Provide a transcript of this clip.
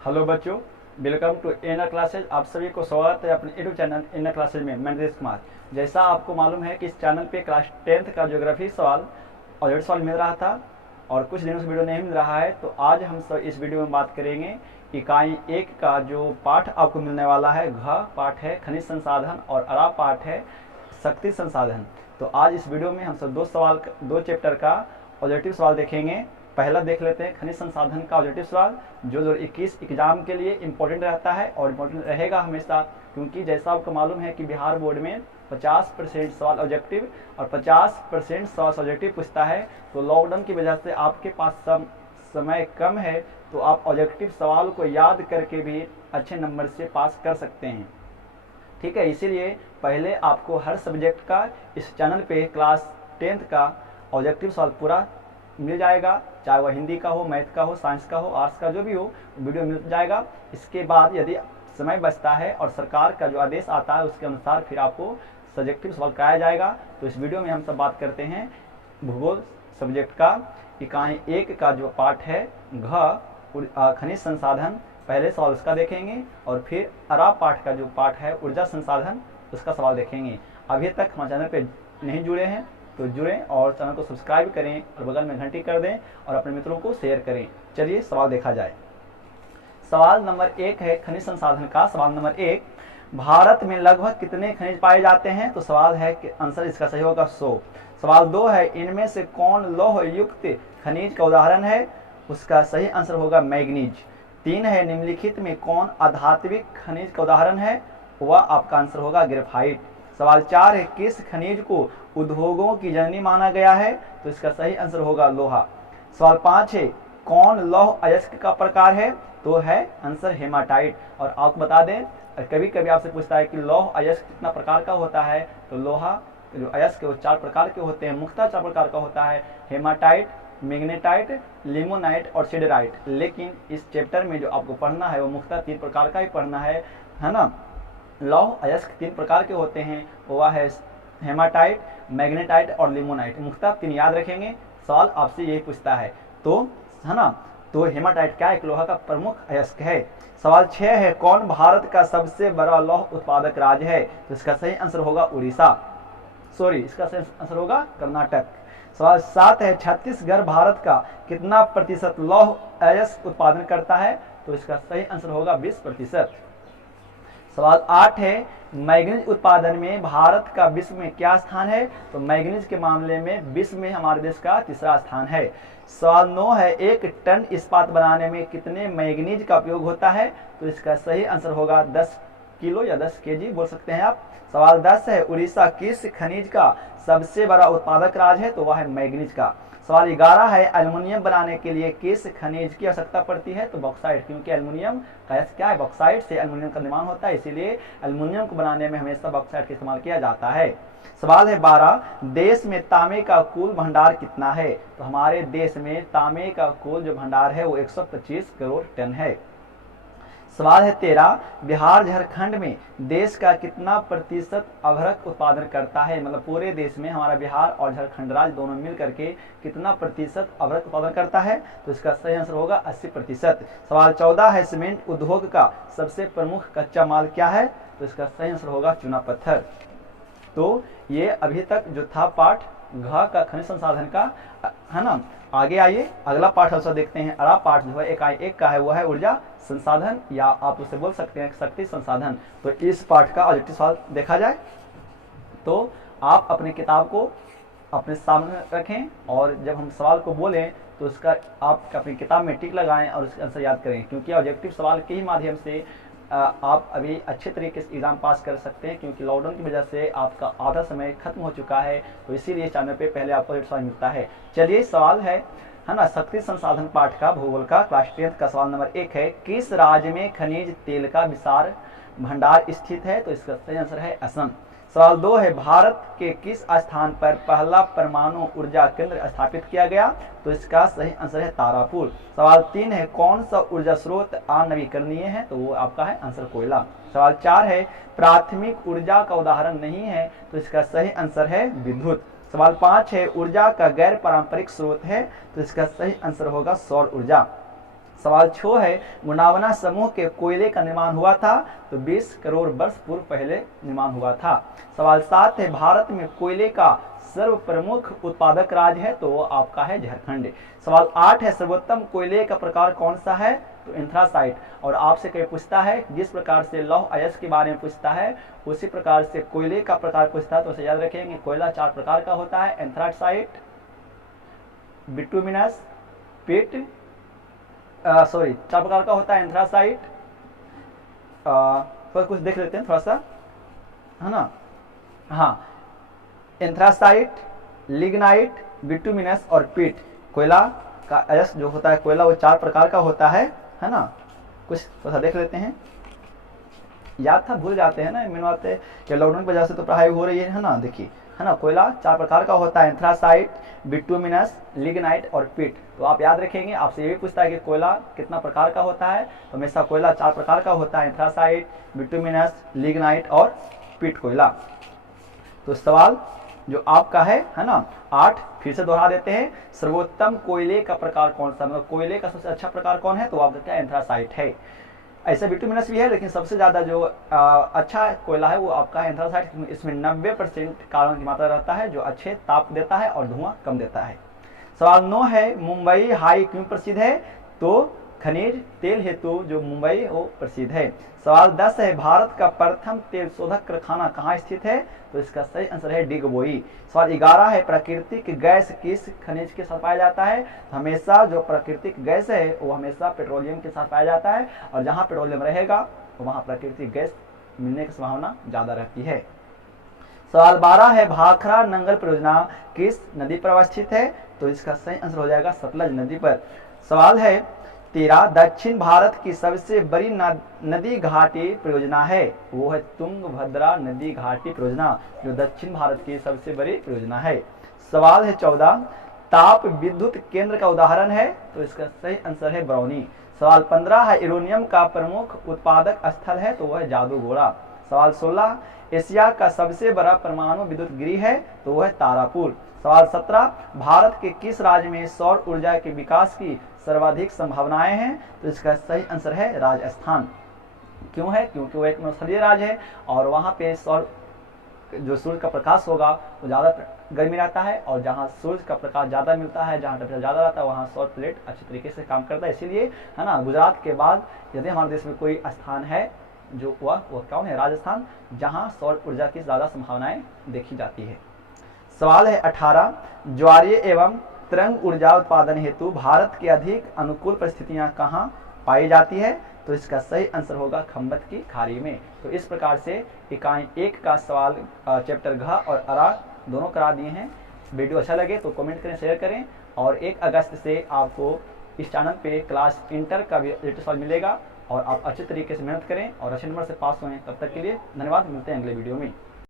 Hello बच्चों, welcome to inner classes. आप सभी को स्वागत है अपने यूट्यूब चैनल इनर क्लासेज में। मैं नरेश कुमार। जैसा आपको मालूम है कि इस चैनल पे क्लास 10th का ज्योग्राफी सवाल और 1.5 सवाल मिल रहा था और कुछ दिनों से वीडियो नहीं मिल रहा है, तो आज हम सब इस वीडियो में बात करेंगे इकाई 1 का जो पाठ आपको मिलने वाला है। घ पाठ है खनिज संसाधन और अरा पाठ है शक्ति संसाधन। तो आज इस वीडियो में हम सब दो चैप्टर का ऑब्जेक्टिव सवाल देखेंगे। पहला देख लेते हैं खनिज संसाधन का ऑब्जेक्टिव सवाल, जो 2021 एग्जाम के लिए इम्पोर्टेंट रहता है और इम्पोर्टेंट रहेगा हमेशा, क्योंकि जैसा आपको मालूम है कि बिहार बोर्ड में 50% सवाल ऑब्जेक्टिव और 50% सवाल सब्जेक्टिव पूछता है। तो लॉकडाउन की वजह से आपके पास समय कम है, तो आप ऑब्जेक्टिव सवाल को याद करके भी अच्छे नंबर से पास कर सकते हैं। ठीक है, इसीलिए पहले आपको हर सब्जेक्ट का इस चैनल पे क्लास 10th का ऑब्जेक्टिव सवाल पूरा मिल जाएगा, चाहे वह हिंदी का हो, मैथ का हो, साइंस का हो, आर्ट्स का, जो भी हो वीडियो मिल जाएगा। इसके बाद यदि समय बचता है और सरकार का जो आदेश आता है उसके अनुसार फिर आपको सब्जेक्टिव सवाल कराया जाएगा। तो इस वीडियो में हम सब बात करते हैं भूगोल सब्जेक्ट का इकाई 1 का जो पाठ है घ खनिज संसाधन। पहले सवाल उसका देखेंगे और फिर अरा पाठ का जो पाठ है ऊर्जा संसाधन, उसका सवाल देखेंगे। अभी तक हमारे चैनल पे नहीं जुड़े हैं तो जुड़ें और चैनल को सब्सक्राइब करें और बगल में घंटी कर दें और अपने मित्रों को शेयर करें। चलिए सवाल देखा जाए। सवाल नंबर 1 है खनिज संसाधन का। सवाल नंबर 1, भारत में लगभग कितने खनिज पाए जाते हैं? तो सवाल है कि आंसर इसका सही होगा 100। सवाल 2 है, इनमें से कौन लौह युक्त खनिज का उदाहरण है? उसका सही आंसर होगा मैग्नीज। 3 है, निम्नलिखित में कौन अधात्विक खनिज का उदाहरण है? वह आपका आंसर होगा ग्रेफाइट। सवाल 4 है, किस खनिज को उद्योगों की जननी माना गया है? तो इसका सही आंसर होगा लोहा। सवाल 5 है, कौन लौह अयस्क का प्रकार है? तो है आंसर हेमाटाइट। और आपको बता दें, कभी कभी आपसे पूछता है कि लौह अयस्क कितना प्रकार का होता है, तो लोहा जो अयस्क वो 4 प्रकार के होते हैं, मुख्यतः 4 प्रकार का होता है, हेमाटाइट, मैग्नेटाइट, लिमोनाइट और सिडराइट। लेकिन इस चैप्टर में जो आपको पढ़ना है वो मुख्यतः 3 प्रकार का ही पढ़ना है ना। लौह अयस्क 3 प्रकार के होते हैं, वह है हेमाटाइट, मैग्नेटाइट और लिमोनाइट। मुख्यतः 3 याद रखेंगे, सवाल आपसे यही पूछता है, तो है ना। तो हेमाटाइट क्या एक लोहा का प्रमुख अयस्क है। सवाल 6 है, कौन भारत का सबसे बड़ा लौह उत्पादक राज्य है? तो इसका सही आंसर होगा उड़ीसा, इसका सही आंसर होगा कर्नाटक। सवाल 7 है, छत्तीसगढ़ भारत का कितना प्रतिशत लौह अयस्क उत्पादन करता है? तो इसका सही आंसर होगा 20%। सवाल 8 है, मैग्नीज उत्पादन में भारत का विश्व में क्या स्थान है? तो मैग्नीज के मामले में विश्व में हमारे देश का 3रा स्थान है। सवाल 9 है, 1 टन इस्पात बनाने में कितने मैग्नीज का उपयोग होता है? तो इसका सही आंसर होगा 10 किलो या 10 केजी बोल सकते हैं आप। सवाल 10 है, उड़ीसा किस खनिज का सबसे बड़ा उत्पादक राज्य है? तो वह है मैग्नीज का। सवाल 11 है, एल्युमिनियम बनाने के लिए किस खनिज की आवश्यकता पड़ती है? तो बॉक्साइट, क्योंकि एल्युमिनियम का क्या है, बॉक्साइट से एल्युमिनियम का निर्माण होता है, इसीलिए एल्युमिनियम को बनाने में हमेशा बॉक्साइट का इस्तेमाल किया जाता है। सवाल है 12, देश में तांबे का कुल भंडार कितना है? तो हमारे देश में तांबे का कुल जो भंडार है वो 125 करोड़ टन है। सवाल है 13, बिहार झारखंड में देश का कितना प्रतिशत अभ्रक उत्पादन करता है? मतलब पूरे देश में हमारा बिहार और झारखंड राज्य दोनों मिल करके कितना प्रतिशत अभ्रक उत्पादन करता है? तो इसका सही आंसर होगा 80%। सवाल 14 है, सीमेंट उद्योग का सबसे प्रमुख कच्चा माल क्या है? तो इसका सही आंसर होगा चूना पत्थर। तो ये अभी तक जो था पाठ घ का खनिज संसाधन का, है ना। आगे आइए अगला पाठ हम देखते हैं। अरा पाठ जो है इकाई 1 का है, वो है ऊर्जा संसाधन, या आप उसे बोल सकते हैं शक्ति संसाधन। तो इस पाठ का ऑब्जेक्टिव सवाल देखा जाए तो आप अपनी किताब को अपने सामने रखें और जब हम सवाल को बोलें तो उसका आप अपनी किताब में टिक लगाएं और उसका आंसर याद करें, क्योंकि ऑब्जेक्टिव सवाल के ही माध्यम से आप अभी अच्छे तरीके से एग्जाम पास कर सकते हैं, क्योंकि लॉकडाउन की वजह से आपका आधा समय खत्म हो चुका है। तो इसीलिए चैनल पे पहले आपको सवाल मिलता है। चलिए सवाल है ना, शक्ति संसाधन पाठ का भूगोल का क्लास 10th का सवाल नंबर 1 है, किस राज्य में खनिज तेल का विशाल भंडार स्थित है? तो इसका सही आंसर है असम। सवाल 2 है, भारत के किस स्थान पर पहला परमाणु ऊर्जा केंद्र स्थापित किया गया? तो इसका सही आंसर है तारापुर। सवाल 3 है, कौन सा ऊर्जा स्रोत अनवीकरणीय है? तो वो आपका है आंसर कोयला। सवाल 4 है, प्राथमिक ऊर्जा का उदाहरण नहीं है? तो इसका सही आंसर है विद्युत। सवाल 5 है, ऊर्जा का गैर पारंपरिक स्रोत है? तो इसका सही आंसर होगा सौर ऊर्जा। सवाल 6 है, गुंडावना समूह के कोयले का निर्माण हुआ था, तो 20 करोड़ वर्ष पूर्व पहले निर्माण हुआ था। सवाल 7 है, भारत में कोयले का सर्व प्रमुख उत्पादक राज्य है, तो वो आपका है झारखंड। सवाल 8 है, सर्वोत्तम कोयले का प्रकार कौन सा है, तो एंथ्रासाइट। और आपसे कहीं पूछता है, जिस प्रकार से लौह अयस्क के बारे में पूछता है उसी प्रकार से कोयले का प्रकार पूछता है, तो उसे याद रखेंगे। कोयला 4 प्रकार का होता है, एंथ्रासाइट, बिटुमिनस, पिट, 4 प्रकार का होता है एंथ्रासाइट। तो कुछ देख लेते हैं थोड़ा सा, है ना। हाँ, एंथ्रासाइट, लिग्नाइट, बिटुमिनस और पिट। कोयला का अयस्क जो होता है कोयला, वो 4 प्रकार का होता है ना। कुछ थोड़ा सा देख लेते हैं, याद था भूल जाते हैं ना, मेन बात है कि लॉकडाउन की वजह से तो पढ़ाई हो रही है ना। देखिए, है ना, कोयला 4 प्रकार का होता है, एंथ्रासाइट, बिटुमिनस, लिग्नाइट और पिट। तो आप याद रखेंगे, आपसे ये भी पूछता है कि कोयला कितना प्रकार का होता है, तो हमेशा कोयला 4 प्रकार का होता है, एंथ्रासाइट, बिटुमिनस, लिग्नाइट और पिट कोयला। तो सवाल जो आपका है ना 8, फिर से दोहरा देते हैं, सर्वोत्तम कोयले का प्रकार कौन सा, मतलब कोयले का सबसे अच्छा प्रकार कौन है, तो आपका एंथ्रासाइट है। ऐसे बिटुमिनस भी है, लेकिन सबसे ज़्यादा जो अच्छा कोयला है वो आपका एंथ्रासाइट। इसमें 90% कार्बन की मात्रा रहता है, जो अच्छे ताप देता है और धुआं कम देता है। सवाल 9 है, मुंबई हाई क्यों प्रसिद्ध है, तो खनिज तेल हेतु जो मुंबई वो प्रसिद्ध है। सवाल 10 है, भारत का प्रथम तेल शोधक कारखाना कहाँ स्थित है, तो इसका सही आंसर है डिगबोई। सवाल 11 है, प्राकृतिक गैस किस खनिज के साथ पाया जाता है, तो हमेशा जो प्राकृतिक गैस है वो हमेशा पेट्रोलियम के साथ पाया जाता है, और जहाँ पेट्रोलियम रहेगा तो वहाँ प्राकृतिक गैस मिलने की संभावना ज़्यादा रहती है। सवाल 12 है, भाखड़ा नंगल परियोजना किस नदी पर अवस्थित है, तो इसका सही आंसर हो जाएगा सतलज नदी पर। सवाल है 13, दक्षिण भारत की सबसे बड़ी नदी घाटी परियोजना है, वो है तुंगभद्रा नदी घाटी परियोजना, जो दक्षिण भारत की सबसे बड़ी परियोजना है। सवाल है 14, ताप विद्युत केंद्र का उदाहरण है, तो इसका सही आंसर है बरौनी। सवाल 15 है, यूरेनियम का प्रमुख उत्पादक स्थल है, तो वह है जादूगोड़ा। सवाल 16, एशिया का सबसे बड़ा परमाणु विद्युत गृह है, तो वह है तारापुर। सवाल 17, भारत के किस राज्य में सौर ऊर्जा के विकास की सर्वाधिक संभावनाएं हैं, तो इसका सही आंसर है राजस्थान। क्यों है, क्योंकि वो एक नौसलीय राज्य है और वहाँ पे सौर जो सूर्य का प्रकाश होगा वो ज़्यादा गर्मी रहता है, और जहाँ सूर्य का प्रकाश ज़्यादा मिलता है, जहाँ टेम्परेचर ज़्यादा रहता है, वहाँ सौर प्लेट अच्छी तरीके से काम करता है। इसीलिए, है ना, गुजरात के बाद यदि हमारे देश में कोई स्थान है जो वो कौन है, राजस्थान, जहाँ सौर ऊर्जा की ज़्यादा संभावनाएं देखी जाती है। सवाल है 18, ज्वारीय एवं तरंग ऊर्जा उत्पादन हेतु भारत की अधिक अनुकूल परिस्थितियां कहाँ पाई जाती है, तो इसका सही आंसर होगा खंबत की खाड़ी में। तो इस प्रकार से इकाई 1 का सवाल चैप्टर घ और अरा दोनों करा दिए हैं। वीडियो अच्छा लगे तो कमेंट करें, शेयर करें, और 1 अगस्त से आपको इस चैनल पे क्लास इंटर का भी लेटेस्ट सवाल मिलेगा, और आप अच्छे तरीके से मेहनत करें और अच्छे नंबर से पास हों। तब तक के लिए धन्यवाद, मिलते हैं अगले वीडियो में।